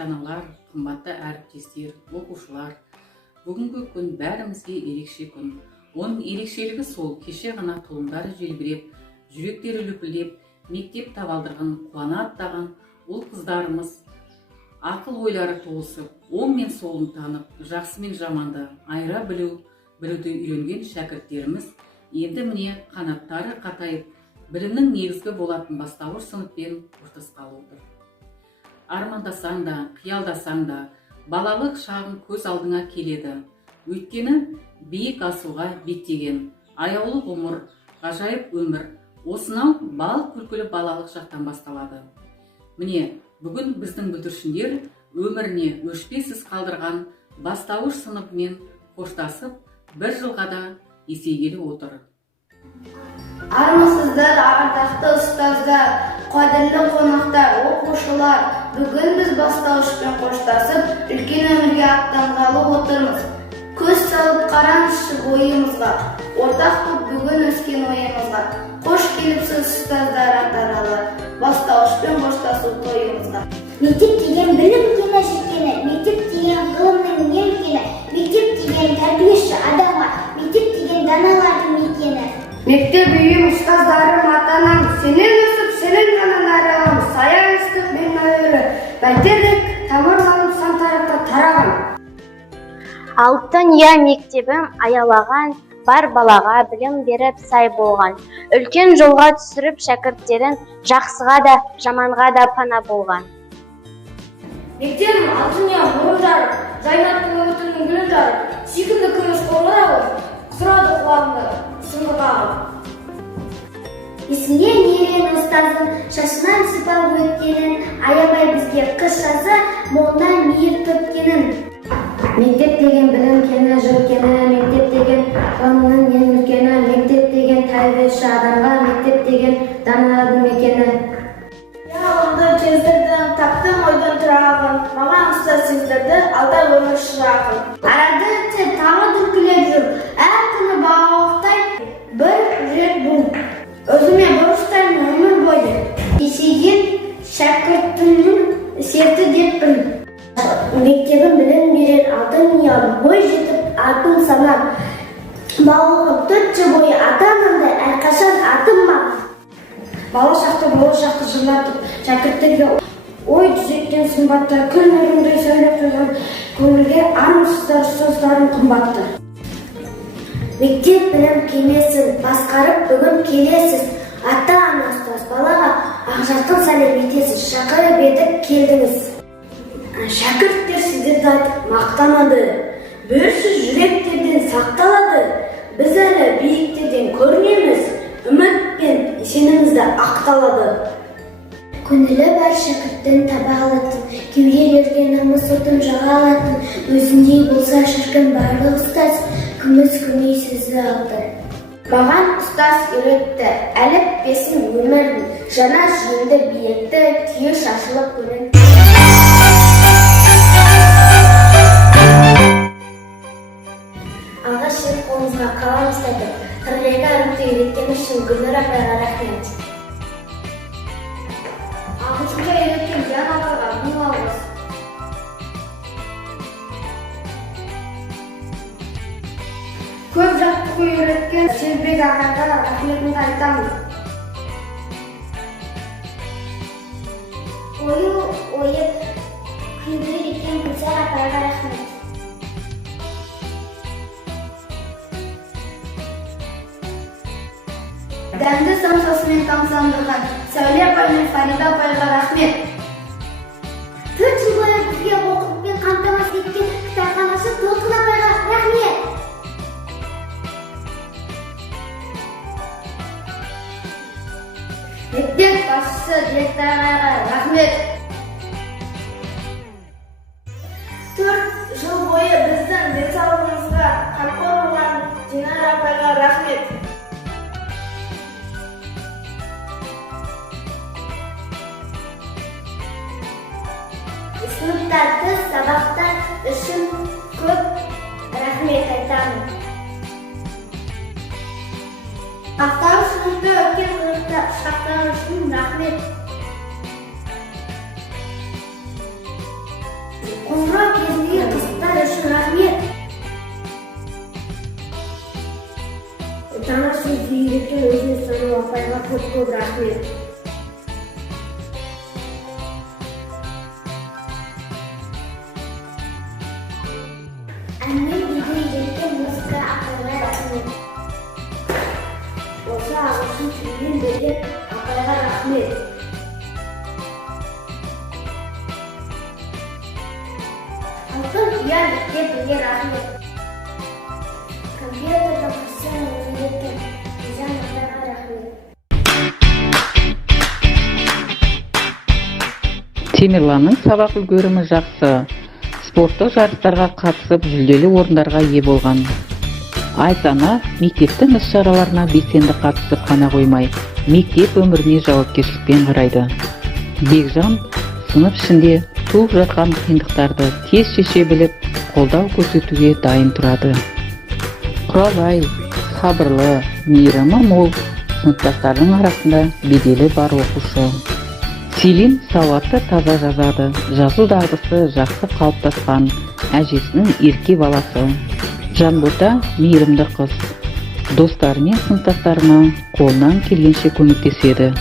ата-аналар, қымбатты әріптестер, оқушылар, бүгінгі күн бәрімізге ерекше күн. Оның ерекшелігі сол, кеше ғана тұлымдары желбіреп, жүректері лүпілдеп, мектеп табалдырығын қуана аттаған ол қыздарымыз ақыл ойлары толысып, оң мен солын танып, жақсы мен жаманды айыра білуді үйренген шәкірттеріміз енді міне қанаттары қатайып, білімнің негізгі болатын бастауыш сыныппен қоштасқалы отыр. Армандасаң да, қиялдасаң да, балалық шағың көз алдыңа келеді. Өйткені биік асуға беттеген, аяулы ғұмыр, ғажайып өмір, осынау бал күлкілі балалық шақтан басталады. Міне, бүгін біздің бүлдіршіндер өміріне өшпесіз қалдырған бастауыш сыныпымен қоштасып, бір жылға да есейгелі отыр. Армысыздар, ардақты ұстаздар, қадірлі қонақтар, оқушылар, бүгін біз бастауышпен қоштасып, үлкен өмірге аттанғалы отырмыз. Көз салып қараңызшы бойымызға, ортақ боп бүгін өскен ойымызға. Қош келіпсіз ұстаздар, ата-аналар, бастауышпен қоштасу тойымызға. Мектеп деген білім кені жеткені, мектеп деген ғылымның мекені, мектеп деген тәрбиеші адамға, мектеп деген даналардың мекені. Мектеп үйім, ұстаздарым, ата-анам, сенен өсіп, сенен ғана нәралам, сая өстіп мен әуелі, бәйтерек тамырланып сан тарапқа тараған. Алтын я мектебім аялаған, бар балаға білім беріп сай болған. Үлкен жолға түсіріп шәкірттерін жақсыға да, жаманға да пана болған. Мектебім алтын я нұры жарып, жайнаттың үмітінің гүлі жарып, сүйкімді күміс қоңырауы, сұрады құлағымда сыңғырғағым. Есінде нерен ұстазын, шашынан сипап өткенін, аябай бізге қыс жазы, молынан мейір төккенін. Мектеп деген білім кені жүркені, мектеп деген ғылымның ең үлкені, мектеп деген тәрбиеші адамға, мектеп деген даналардың мекені. Яғымды кездірдім, таптым ойдың тұрағын, маған ұстаз сездірді, алда өмір шырағын. Арада өтсе тағы дүркілеп жүр, әр күні бағалықтай бір рет бұл. Өзіме бұрыштаймын өмір бойы, Есейген шәкіртінің серті деп біл. мектебім білім берер алтын ұям, бой жетіп атын санап. Балығым 4 жыл бойы ата-анамды әрқашан атым маған. Болашақты жырлатып, шәкірттерге ой түзеткен сымбатты, күн нұрындай сөйлеп тұрған көңілге армысыздар ұстаздарым қымбатты. Мектеп білім кемесін басқарып бүгін келесіз. Ата-ана ұстаз балаға ақжарқын сәлем етесіз, шақырып етіп келдіңіз. Шәкірттер сіздерді айтып мақтанады, бөрсіз жүректерден сақталады. Біз әлі биіктерден көрінеміз, үміт пен сенімізді ақталады. Көңілі бар шәкірттің таба алатын, кеуделерге намыс отын жаға алатын, өзіндей болса шіркін барлық ұстаз, күміс күмей сөзі алды. Маған ұстаз үйретті, әліп бесін өмірдің, жаңа жиынды биікті, түйе шашылып көрін. Алғаш рет қолыңызға қалам ұстатып, 42 әріпті үйреткені үшін Гүлнұр апайға рахмет. Ағылшынша үйреткен Диана апайға мың алғыс. Көп жаттығу үйреткен Сербек ағайға рахметімді айтамын. Ойып күнді үйреткен Гүлзар апайға рахмет. Дәмді самсасымен тамсандырған Сәуле апай мен Фарида апайға рахмет. 4 жыл бойы бізге оқытпен қамтамасыз еткен кітапханашы Толқын апайға рахмет. Мектеп басшысы директор ағайға рахмет. 4 жыл бойы біздің денсаулығымызға қамқор болған Динара апайға рахмет. Сыныптарды сабақтар үшін көп рахмет айтамын. Ақтау сыныпта өткен қырықта шақтар үшін рахмет. жаңа сөзді үйреткен өзіне Сану апайға көп рахмет. Әнмен биді үйреткен музыка апайға рахмет. Осы ағылшын тілімен берген апайға рахмет. Алтын ұя мектебіне рахмет. Компьютерді қырсың үйреткен Бизан апайға рахмет. Темирланның сабақ үлгерімі жақсы. Спорттық жарыстарға қатысып, жүлделі орындарға ие болған. Айсана мектептің іс-шараларына белсенді қатысып қана қоймай, мектеп өміріне жауапкершілікпен қарайды. Бекжан сынып ішінде туып жатқан қиындықтарды тез шеше біліп, қолдау көрсетуге дайын тұрады. Құралай, сабырлы, мейірімі мол, сыныптастардың арасында беделі бар оқушы. Селин сауатты таза жазады, жазу дағдысы жақсы қалыптасқан, әжесінің ерке баласы. Жанбота мейірімді қыз. Достары мен сыныптастарына қолынан келгенше көмектеседі.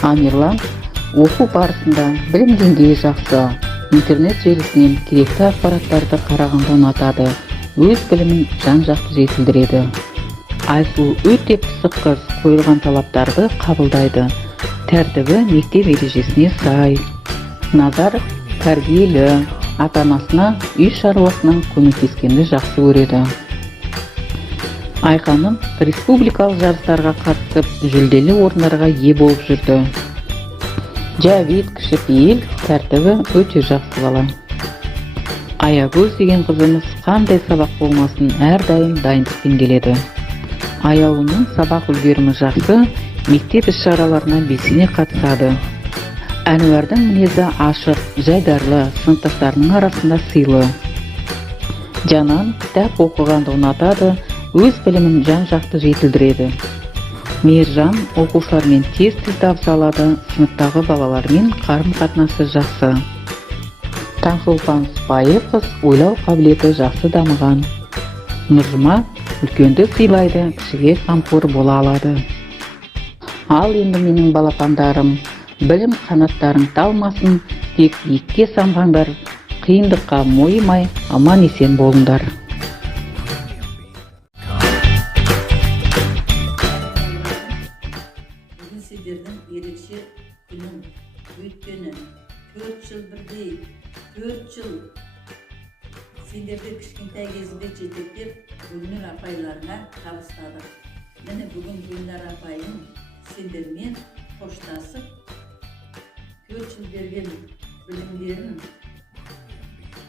Амирлан оқу барысында білім деңгейі жақсы, интернет желісінен керекті ақпараттарды қарағанды ұнатады, өз білімін жан-жақты жетілдіреді. Айсұлу өте пысық қыз, қойылған талаптарды қабылдайды. Тәртібі мектеп ережесіне сай. Назар тәрбиелі, ата-анасына үй шаруасынан көмектескенді жақсы көреді. Айқаным республикалық жарыстарға қатысып, жүлделі орындарға ие болып жүрді. Жәвид кішіпейіл, тәртібі өте жақсы бала. Аягөз деген қызымыз қандай сабақ болмасын әрдайым дайындықпен келеді. Аяулының сабақ үлгерімі жақсы, мектеп іс-шараларына белсене қатысады. Әнуардың мінезі ашық, жайдарлы, сыныптастарының арасында сыйлы. Жанан кітап оқығанды ұнатады, өз білімін жан-жақты жетілдіреді. Мейіржан оқушылармен тез тіл табыса алады, сыныптағы балалармен қарым-қатынасы жақсы. Таңшолпан сыпайы қыз, ойлау қабілеті жақсы дамыған. Нұржыма үлкенді сыйлайды, кішіге қамқор бола алады. Ал енді менің балапандарым, білім қанаттарың талмасын, тек биікке самғаңдар, қиындыққа мойымай, аман есен болыңдар. Бүгін сендердің ерекше күнің, өйткені 4 жыл бірдей, 4 жыл сендерді кішкентай кезінде жетектеп Гүлнұр апайларына табыстадық. Міне бүгін Гүлнұр апайың сендермен қоштасып, 4 жыл берген білімдерін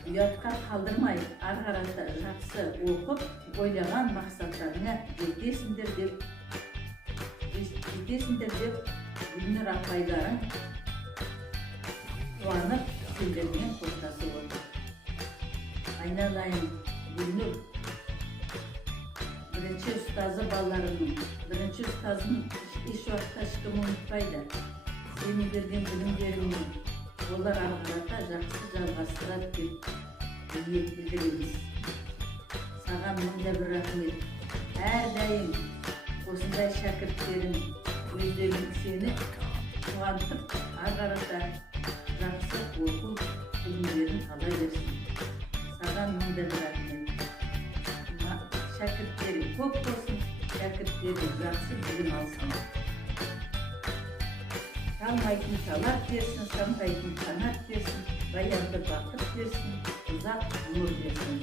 ұятқа қалдырмай, ары қарата жақсы оқып, ойлаған мақсаттарына жетесіңдер деп Гүлнұр апайларың қуанып сендермен қоштасып отыр. Айналайын Гүлнұр, бірінші ұстазы балаларының, бірінші ұстазын еш уақытта ешкім ұмытпайды. Сені берген білімдеріңмен олар ары қарата жақсы жалғастырады деп ниет білдіреміз. Саған мыңда бір рахмет. Әрдайым осындай шәкірттерің өздерің сені қуантып, ары қарата жақсы оқу білімдерін ала берсін. Саған мыңда бір рахмет. Шәкірттері көп болсын, шәкірттері жақсы білім алсын. Талмайтын талап берсін, самғайтын қанат берсін, баянды бақыт берсін, ұзақ ғұмыр берсін.